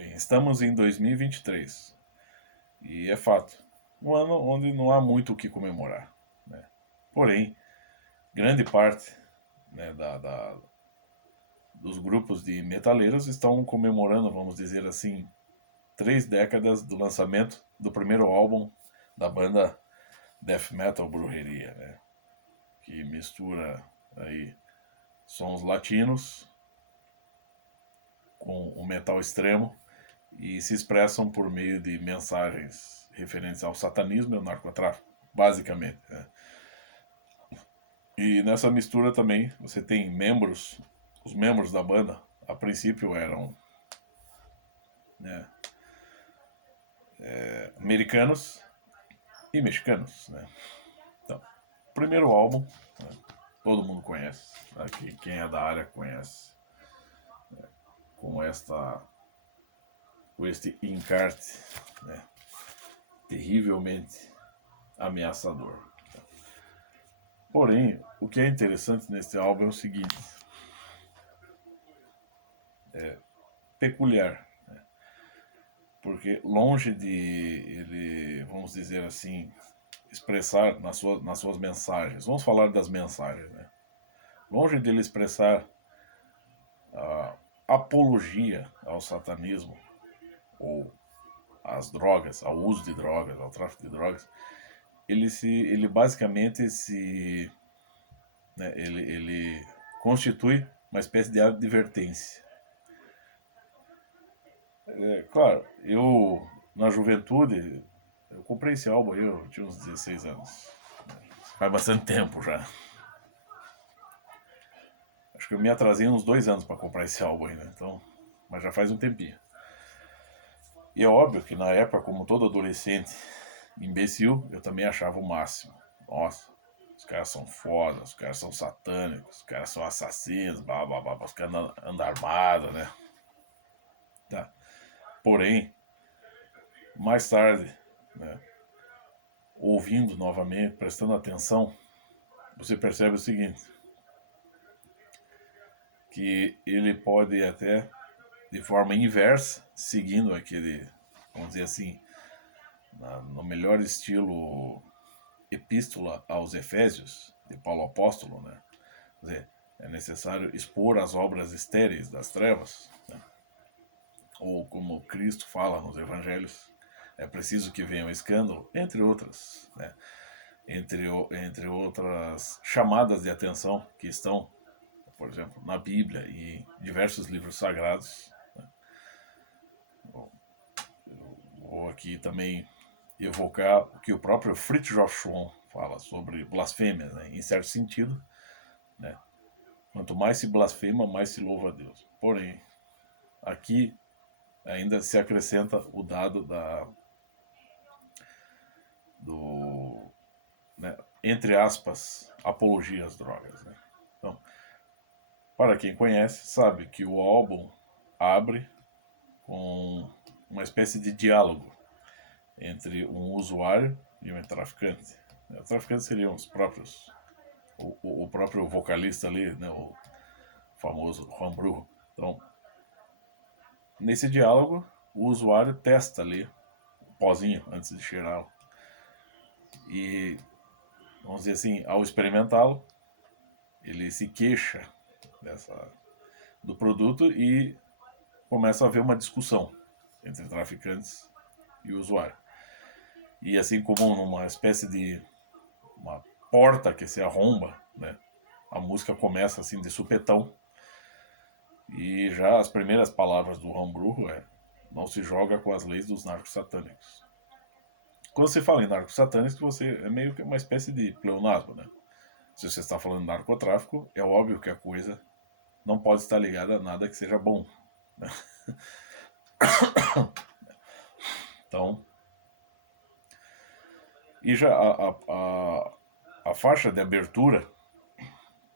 Bem, estamos em 2023 e é fato, um ano onde não há muito o que comemorar, né? Porém, grande parte, né, dos grupos de metaleiros estão comemorando, vamos dizer assim, 3 décadas do lançamento do primeiro álbum da banda Death Metal Brujeria, né? Que mistura aí sons latinos com o metal extremo e se expressam por meio de mensagens referentes ao satanismo e ao narcotráfico, basicamente, né? E nessa mistura também você tem os membros da banda, a princípio eram, né, americanos e mexicanos, né? Então, primeiro álbum, né, todo mundo conhece, né, quem é da área conhece, com com este encarte, né, terrivelmente ameaçador. Porém, o que é interessante neste álbum é o seguinte, peculiar, né? Porque longe de ele, vamos dizer assim, expressar nas suas mensagens, vamos falar das mensagens, né? Longe dele expressar a apologia ao satanismo ou às drogas, ao uso de drogas, ao tráfico de drogas, ele basicamente né, ele constitui uma espécie de advertência. É, claro, eu na juventude eu comprei esse álbum aí, eu tinha uns 16 anos. Faz bastante tempo já. Acho que eu me atrasei uns 2 anos para comprar esse álbum aí, né? Então, mas já faz um tempinho. E é óbvio que na época, como todo adolescente imbecil, eu também achava o máximo. Nossa, os caras são fodas, os caras são satânicos, os caras são assassinos, blá blá blá, os caras andam armados, né? Tá. Porém, mais tarde, né, ouvindo novamente, prestando atenção, você percebe o seguinte, que ele pode até, de forma inversa, seguindo aquele, vamos dizer assim, no melhor estilo epístola aos Efésios, de Paulo Apóstolo, né? Quer dizer, é necessário expor as obras estéreis das trevas, né? Ou como Cristo fala nos evangelhos, é preciso que venha o escândalo, entre outras, né? Entre outras chamadas de atenção que estão, por exemplo, na Bíblia e em diversos livros sagrados, né? Vou aqui também evocar o que o próprio Fritjof Schuon fala sobre blasfêmia, né? Em certo sentido, né? Quanto mais se blasfema, mais se louva a Deus. Porém, aqui ainda se acrescenta o dado do, né, entre aspas, apologia às drogas, né? Então, para quem conhece, sabe que o álbum abre com uma espécie de diálogo entre um usuário e um traficante. O traficante seriam os próprios, o próprio vocalista ali, né, o famoso Juan Brujo. Então, nesse diálogo, o usuário testa ali o pozinho antes de cheirá-lo. E, vamos dizer assim, ao experimentá-lo, ele se queixa do produto e começa a haver uma discussão entre traficantes e o usuário. E assim como numa espécie de uma porta que se arromba, né, a música começa assim de supetão. E já as primeiras palavras do Hambrujo é: não se joga com as leis dos narcos satânicos. Quando você fala em narcos satânicos, você é meio que uma espécie de pleonasmo, né? Se você está falando de narcotráfico, é óbvio que a coisa não pode estar ligada a nada que seja bom, né? Então, e já a faixa de abertura,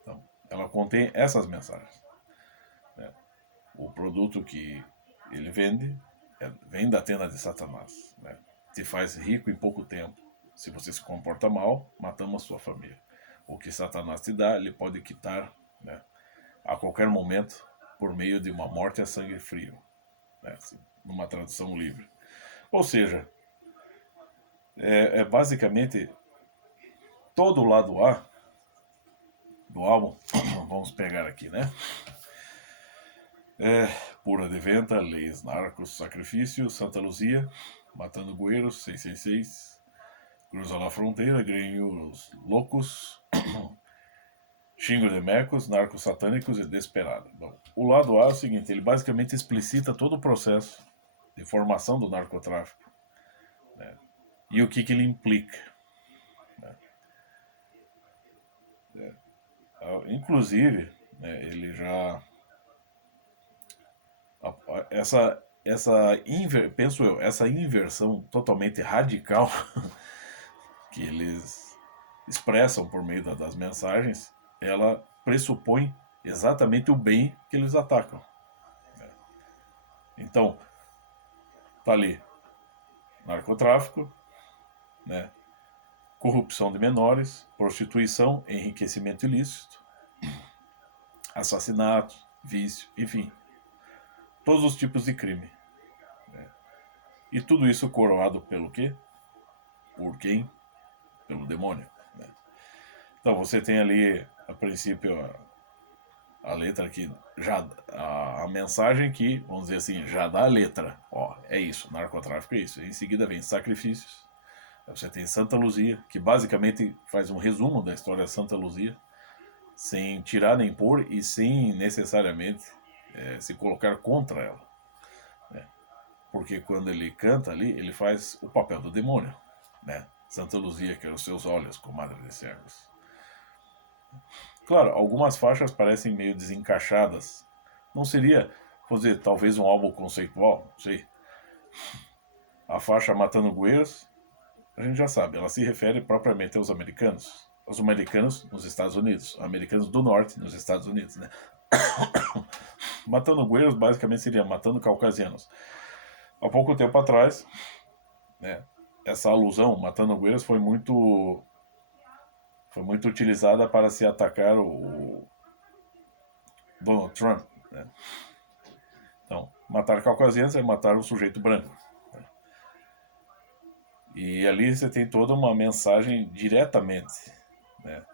então, ela contém essas mensagens, né? O produto que ele vende vem da tenda de Satanás, né? Te faz rico em pouco tempo. Se você se comporta mal, matamos a sua família. O que Satanás te dá, ele pode quitar, né, a qualquer momento por meio de uma morte a sangue frio. né, assim, numa tradução livre. Ou seja, é basicamente todo o lado A do álbum. Vamos pegar aqui, né? Pura de Venta, Leis, Narcos, Sacrifício, Santa Luzia, Matando Guerreiros, 666, Cruza la Fronteira, Grinhos Loucos, Xingo de Mecos, Narcos Satânicos e Desperado. Bom, o lado A é o seguinte, ele basicamente explicita todo o processo de formação do narcotráfico, né, e o que ele implica. Né. Inclusive, né, ele já... penso eu, essa inversão totalmente radical que eles expressam por meio das mensagens, ela pressupõe exatamente o bem que eles atacam. Então, tá ali narcotráfico, né, corrupção de menores, prostituição, enriquecimento ilícito, assassinato, vício, enfim, todos os tipos de crime. Né? E tudo isso coroado pelo quê? Por quem? Pelo demônio. Né? Então você tem ali, a princípio, a letra que já... A mensagem que, vamos dizer assim, já dá a letra. Ó, é isso, narcotráfico é isso. Em seguida vem sacrifícios. Você tem Santa Luzia, que basicamente faz um resumo da história de Santa Luzia, sem tirar nem pôr e sem necessariamente se colocar contra ela. Né? Porque quando ele canta ali, ele faz o papel do demônio. Né? Santa Luzia, que era os seus olhos, comadre de cegos. Claro, algumas faixas parecem meio desencaixadas. Não seria, vou dizer, talvez um álbum conceitual, não sei. A faixa Matando Guerreiros, a gente já sabe, ela se refere propriamente aos americanos. Os americanos nos Estados Unidos, americanos do norte nos Estados Unidos, né? Matando Guerreiros basicamente seria matando caucasianos. Há pouco tempo atrás, né, essa alusão, Matando Guerreiros, foi muito utilizada para se atacar o Donald Trump. Né? Então, matar caucasianos é matar um sujeito branco. Né? E ali você tem toda uma mensagem diretamente, né,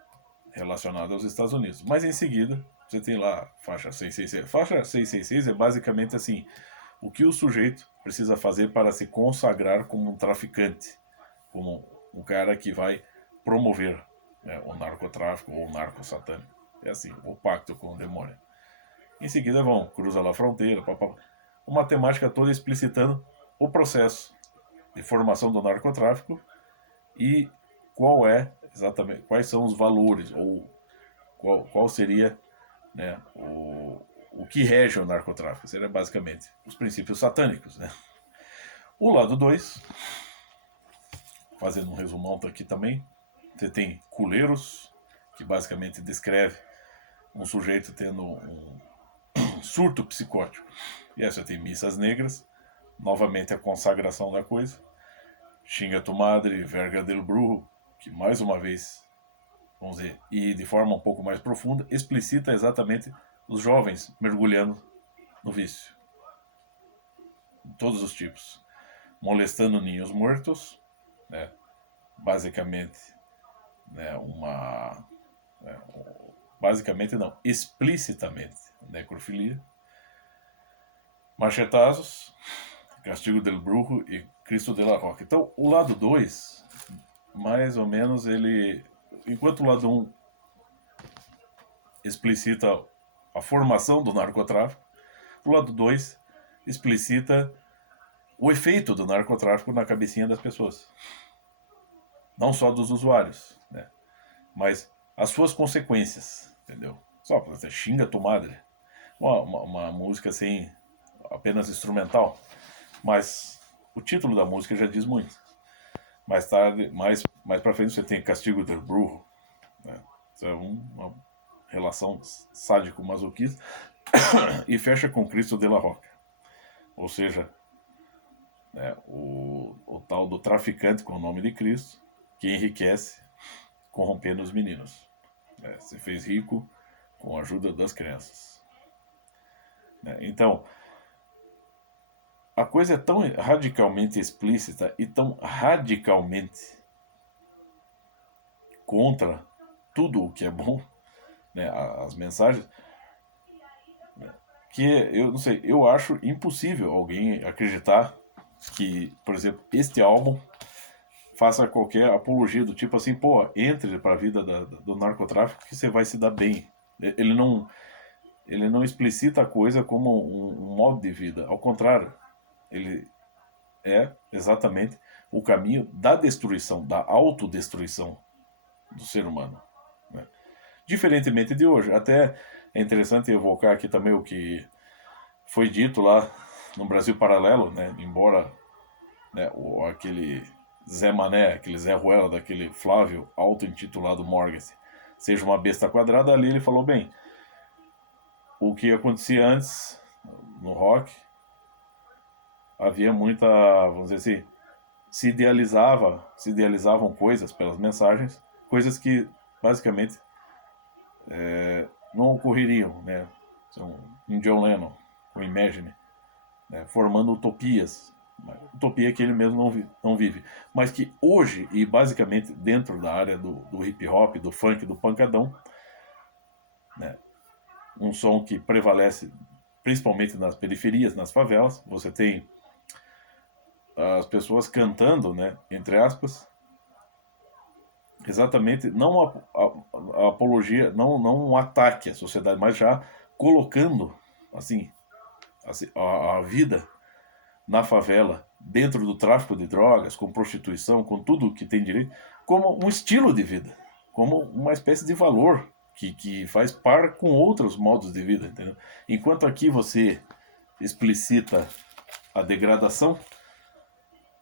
relacionada aos Estados Unidos. Mas em seguida, você tem lá a faixa 666. Faixa 666 é basicamente assim, o que o sujeito precisa fazer para se consagrar como um traficante, como um cara que vai promover, né, o narcotráfico ou o narco-satânico. É assim, o pacto com o demônio. Em seguida vão, cruza lá a fronteira, uma temática toda explicitando o processo de formação do narcotráfico e qual é exatamente, quais são os valores, ou qual seria, né, o que rege o narcotráfico. Seria basicamente os princípios satânicos. Né? O lado 2, fazendo um resumão aqui também, você tem Culeiros, que basicamente descreve um sujeito tendo um surto psicótico. E aí você tem Missas Negras, novamente a consagração da coisa. Xinga tu madre, Verga del Brujo, que mais uma vez, vamos dizer, e de forma um pouco mais profunda, explicita exatamente os jovens mergulhando no vício. De todos os tipos. Molestando ninhos mortos, né? Basicamente, né, basicamente não, explicitamente, necrofilia. Machetazos, Castigo del Brujo e Cristo de la Roca. Então, o lado 2, mais ou menos, ele... Enquanto o lado 1 explicita a formação do narcotráfico, o lado 2 explicita o efeito do narcotráfico na cabecinha das pessoas. Não só dos usuários, né? Mas as suas consequências, entendeu? Só para você xinga tu madre. Uma música assim, apenas instrumental, mas o título da música já diz muito. Mais tarde, mais para frente, você tem Castigo del Brujo, né? Isso é uma relação sádico-masoquista. E fecha com Cristo de la Roca. Ou seja, né, o tal do traficante com o nome de Cristo, que enriquece corrompendo os meninos. Né? Se fez rico com a ajuda das crianças. Né? Então, a coisa é tão radicalmente explícita e tão radicalmente contra tudo o que é bom, né, as mensagens, que eu não sei, eu acho impossível alguém acreditar que, por exemplo, este álbum faça qualquer apologia do tipo assim, pô, entre para a vida do narcotráfico que você vai se dar bem. Ele não, ele não explicita a coisa como um modo de vida, ao contrário, ele é exatamente o caminho da destruição, da autodestruição do ser humano, né? Diferentemente de hoje. Até é interessante evocar aqui também o que foi dito lá no Brasil Paralelo, né? Embora, né, aquele Zé Mané, aquele Zé Ruela daquele Flávio auto-intitulado Morges, seja uma besta quadrada, ali ele falou bem, o que acontecia antes no rock, havia muita, vamos dizer assim, se idealizavam coisas pelas mensagens, coisas que basicamente não ocorreriam, né? Um John Lennon, um Imagine, né? Formando utopias, utopia que ele mesmo não vive, mas que hoje, e basicamente dentro da área do hip hop, do funk, do pancadão, né? Um som que prevalece principalmente nas periferias, nas favelas, você tem as pessoas cantando, né, entre aspas, exatamente, não a apologia, não um ataque à sociedade, mas já colocando, assim, a vida na favela, dentro do tráfico de drogas, com prostituição, com tudo que tem direito, como um estilo de vida, como uma espécie de valor que faz par com outros modos de vida, entendeu? Enquanto aqui você explicita a degradação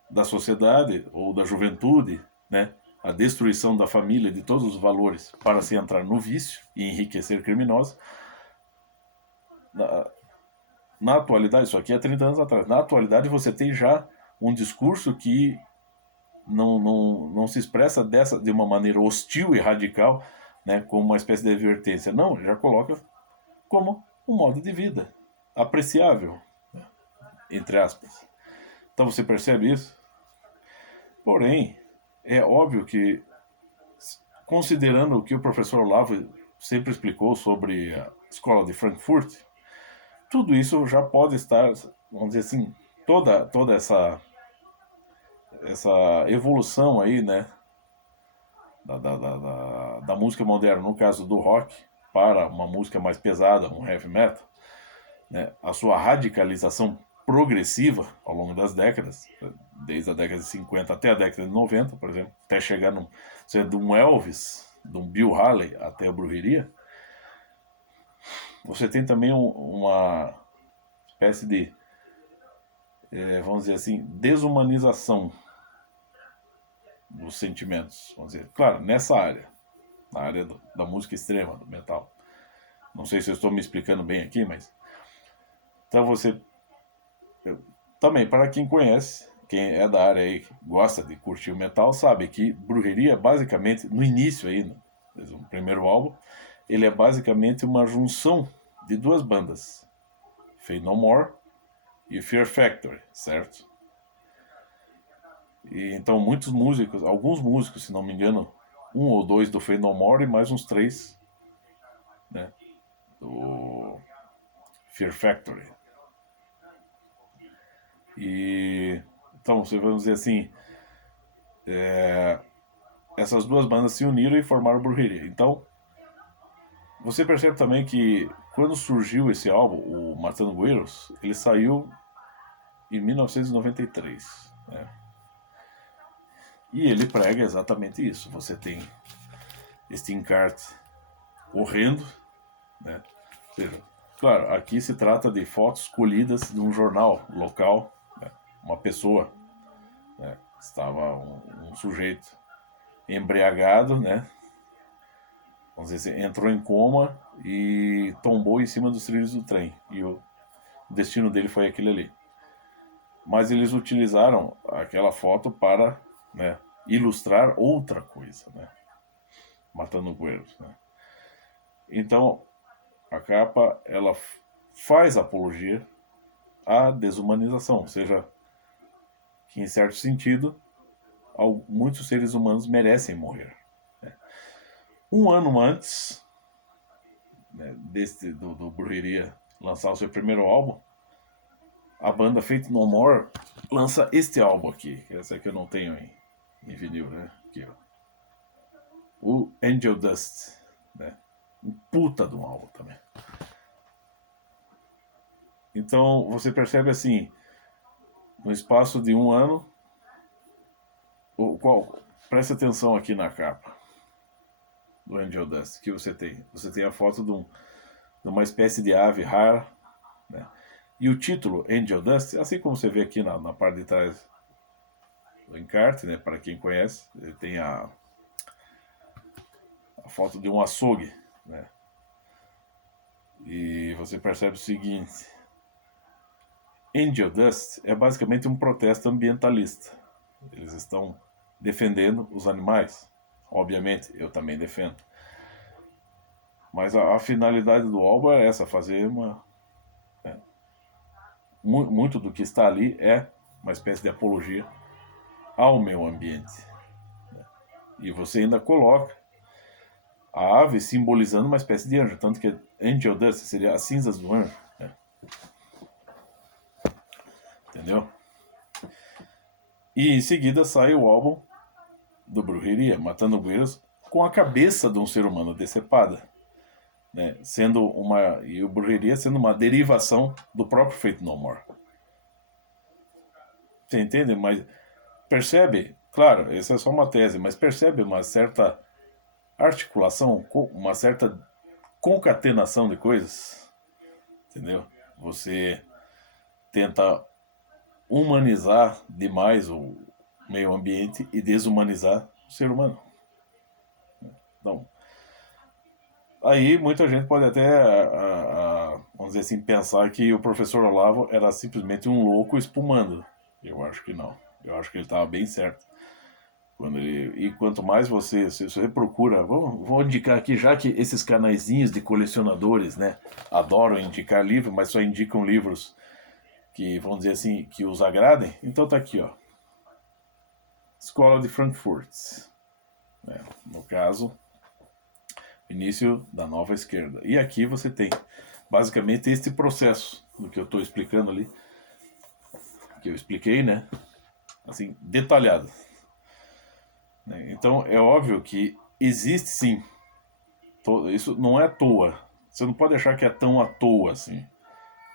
da sociedade ou da juventude, né? A destruição da família, de todos os valores, para se entrar no vício e enriquecer criminosos. Na atualidade, isso aqui é 30 anos atrás, na atualidade você tem já um discurso que não se expressa de uma maneira hostil e radical, né, como uma espécie de advertência. Não, já coloca como um modo de vida apreciável, né, entre aspas. Então você percebe isso? Porém, é óbvio que, considerando o que o professor Olavo sempre explicou sobre a escola de Frankfurt, tudo isso já pode estar, vamos dizer assim, toda essa evolução aí, né, da música moderna, no caso do rock, para uma música mais pesada, um heavy metal, né, a sua radicalização progressiva ao longo das décadas, desde a década de 50 até a década de 90, por exemplo, até chegar de um Elvis, de um Bill Haley até a brujeria, você tem também uma espécie de, vamos dizer assim, desumanização dos sentimentos, vamos dizer. Claro, nessa área, na área da música extrema, do metal. Não sei se eu estou me explicando bem aqui, mas... Então você... Também, para quem conhece, quem é da área aí, gosta de curtir o metal, sabe que Brujeria, basicamente, no início aí, no primeiro álbum, ele é basicamente uma junção de duas bandas. Faith No More e Fear Factory, certo? E então muitos músicos, alguns músicos, se não me engano, um ou dois do Faith No More e mais uns três, né, do Fear Factory. E então, vamos dizer assim, essas duas bandas se uniram e formaram Brujeria. Então, você percebe também que quando surgiu esse álbum, o Matando Guerreiros, ele saiu em 1993, né? E ele prega exatamente isso. Você tem este encarte horrendo, né? Ou seja, claro, aqui se trata de fotos colhidas de um jornal local, né? Uma pessoa, né? Estava um sujeito embriagado, né? Vamos dizer assim, entrou em coma e tombou em cima dos trilhos do trem. E o destino dele foi aquele ali. Mas eles utilizaram aquela foto para, né, ilustrar outra coisa, né? Matando Guerreiros, né? Então, a capa, ela faz apologia a desumanização, ou seja, que em certo sentido muitos seres humanos merecem morrer. Um ano antes, né, do Brujeria lançar o seu primeiro álbum, a banda Faith No More lança este álbum aqui, que esse aqui eu não tenho em vinil, né? Aqui, ó. O Angel Dust, né? Um puta de um álbum também. Então você percebe assim, no espaço de um ano, preste atenção aqui na capa do Angel Dust que você tem. Você tem a foto de uma espécie de ave rara, né? E o título Angel Dust, assim como você vê aqui na parte de trás do encarte, né? Para quem conhece, ele tem a foto de um açougue, né? E você percebe o seguinte: Angel Dust é basicamente um protesto ambientalista. Eles estão defendendo os animais. Obviamente, eu também defendo. Mas a finalidade do álbum é essa, fazer uma... Muito do que está ali é uma espécie de apologia ao meio ambiente. E você ainda coloca a ave simbolizando uma espécie de anjo, tanto que Angel Dust seria as cinzas do anjo. Né? Entendeu? E em seguida sai o álbum do Brujeria, Matando o Vírus, com a cabeça de um ser humano decepada. Né? E o Brujeria sendo uma derivação do próprio Faith No More. Você entende? Mas percebe, claro, essa é só uma tese, mas percebe uma certa articulação, uma certa concatenação de coisas, entendeu? Você tenta humanizar demais o meio ambiente e desumanizar o ser humano. Então, aí muita gente pode até, vamos dizer assim, pensar que o professor Olavo era simplesmente um louco espumando. Eu acho que não. Eu acho que ele estava bem certo. E quanto mais você procura, vou indicar aqui, já que esses canaizinhos de colecionadores, né, adoram indicar livros, mas só indicam livros que, vamos dizer assim, que os agradem. Então tá aqui, ó. Escola de Frankfurt. Né, no caso, início da nova esquerda. E aqui você tem basicamente este processo do que eu estou explicando ali, que eu expliquei, né? Assim, detalhado. Então é óbvio que existe sim. Isso não é à toa. Você não pode achar que é tão à toa assim.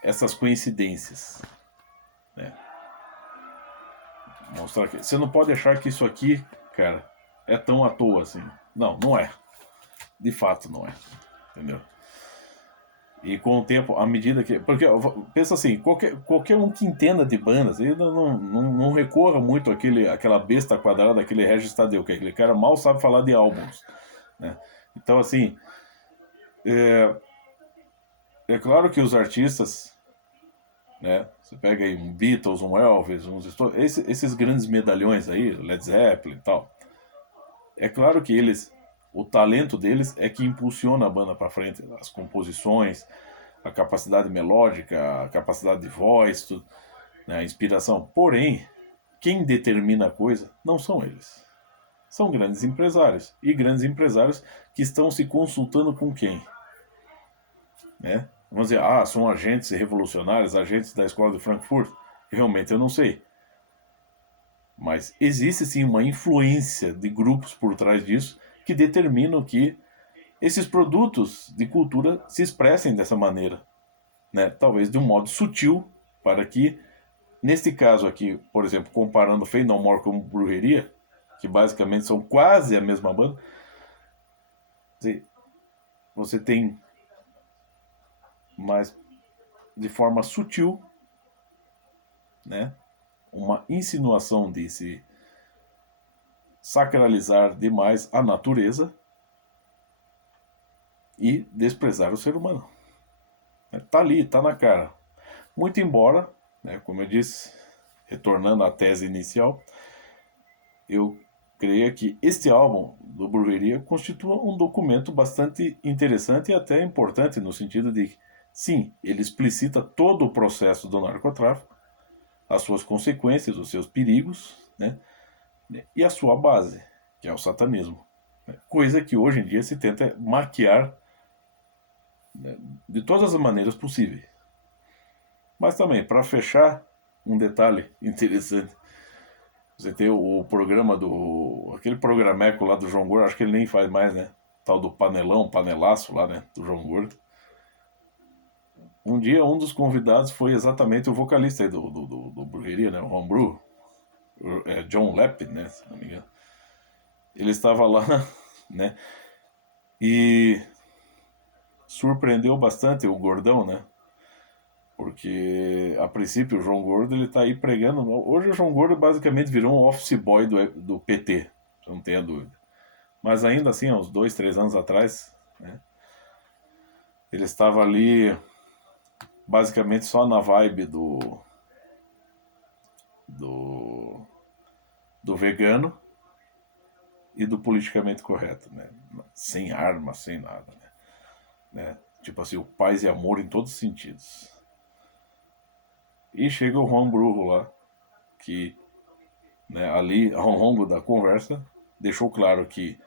Essas coincidências. Né? Mostrar que você não pode achar que isso aqui, cara, é tão à toa assim. Não, não é. De fato não é. Entendeu? E com o tempo, à medida que... Porque, pensa assim, qualquer um que entenda de bandas, ele não recorra muito àquela besta quadrada, aquele Regis Tadeu, que aquele cara mal sabe falar de álbuns. Né? Então, assim, é claro que os artistas, né, você pega aí um Beatles, um Elvis, esses grandes medalhões aí, Led Zeppelin e tal, é claro que o talento deles é que impulsiona a banda para frente, as composições, a capacidade melódica, a capacidade de voz, tudo, né, a inspiração. Porém, quem determina a coisa não são eles. São grandes empresários. E grandes empresários que estão se consultando com quem? Né? Vamos dizer, são agentes revolucionários, agentes da escola de Frankfurt. Realmente eu não sei. Mas existe sim uma influência de grupos por trás disso que determinam que esses produtos de cultura se expressem dessa maneira, né? Talvez de um modo sutil, para que, neste caso aqui, por exemplo, comparando Faith No More com Brujeria, que basicamente são quase a mesma banda, você tem mais de forma sutil, né, uma insinuação de se sacralizar demais a natureza e desprezar o ser humano. Tá ali, tá na cara. Muito embora, né, como eu disse, retornando à tese inicial, eu creio que este álbum do Brujeria constitua um documento bastante interessante e até importante no sentido de sim, ele explicita todo o processo do narcotráfico, as suas consequências, os seus perigos, né? E a sua base, que é o satanismo. Né? Coisa que hoje em dia se tenta maquiar, né, de todas as maneiras possíveis. Mas também, para fechar, um detalhe interessante. Você tem o programa aquele programeco lá do João Gordo, acho que ele nem faz mais, né? Tal do panelão, panelaço lá, né? Do João Gordo. Um dia, um dos convidados foi exatamente o vocalista aí do Brujeria, né? O Homebrew. John Lepp, né? Se não me engano. Ele estava lá, né? E surpreendeu bastante o Gordão, né? Porque, a princípio, o João Gordo, ele tá aí pregando. Hoje o João Gordo basicamente virou um office boy do PT, não tenha dúvida. Mas ainda assim, há uns 2, 3 anos atrás, né, ele estava ali basicamente só na vibe do, do vegano e do politicamente correto, né? Sem arma, sem nada, né? Tipo assim, o paz e amor em todos os sentidos. E chega o Juan Brujo lá, que, né, ali, ao longo da conversa, deixou claro que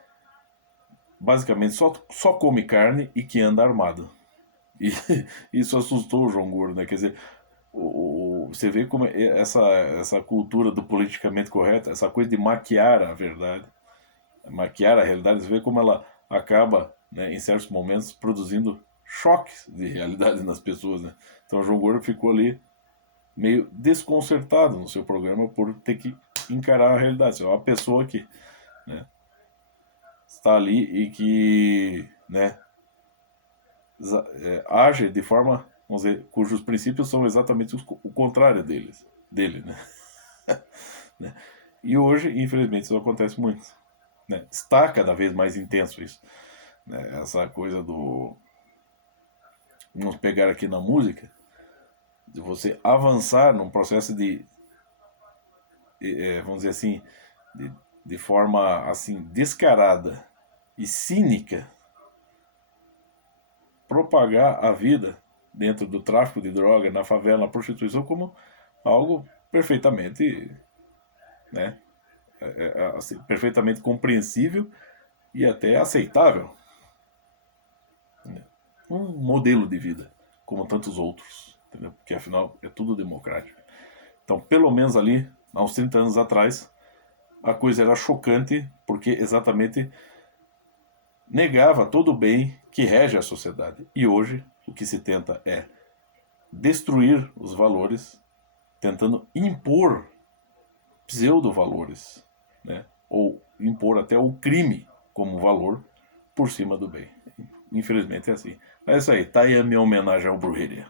basicamente só come carne e que anda armado. E isso assustou o João Gordo, né? Quer dizer, você vê como essa cultura do politicamente correto, essa coisa de maquiar a verdade, maquiar a realidade, você vê como ela acaba, né, em certos momentos, produzindo choques de realidade nas pessoas, né? Então o João Gordo ficou ali meio desconcertado no seu programa por ter que encarar a realidade. É uma pessoa que, né, está ali e que, né, age de forma, vamos dizer, cujos princípios são exatamente o contrário dele, né? Né? E hoje, infelizmente, isso acontece muito. Né? Está cada vez mais intenso isso. Né? Essa coisa do. Vamos pegar aqui na música, de você avançar num processo vamos dizer assim, de forma assim descarada e cínica, propagar a vida dentro do tráfico de droga, na favela, na prostituição, como algo perfeitamente, né, assim, perfeitamente compreensível e até aceitável. Né? Um modelo de vida, como tantos outros, entendeu? Porque afinal é tudo democrático. Então, pelo menos ali, há uns 30 anos atrás, a coisa era chocante, porque exatamente negava todo o bem que rege a sociedade. E hoje, o que se tenta é destruir os valores, tentando impor pseudo-valores, né? Ou impor até o crime como valor por cima do bem. Infelizmente é assim. É isso aí, tá aí a minha homenagem ao Brujeria.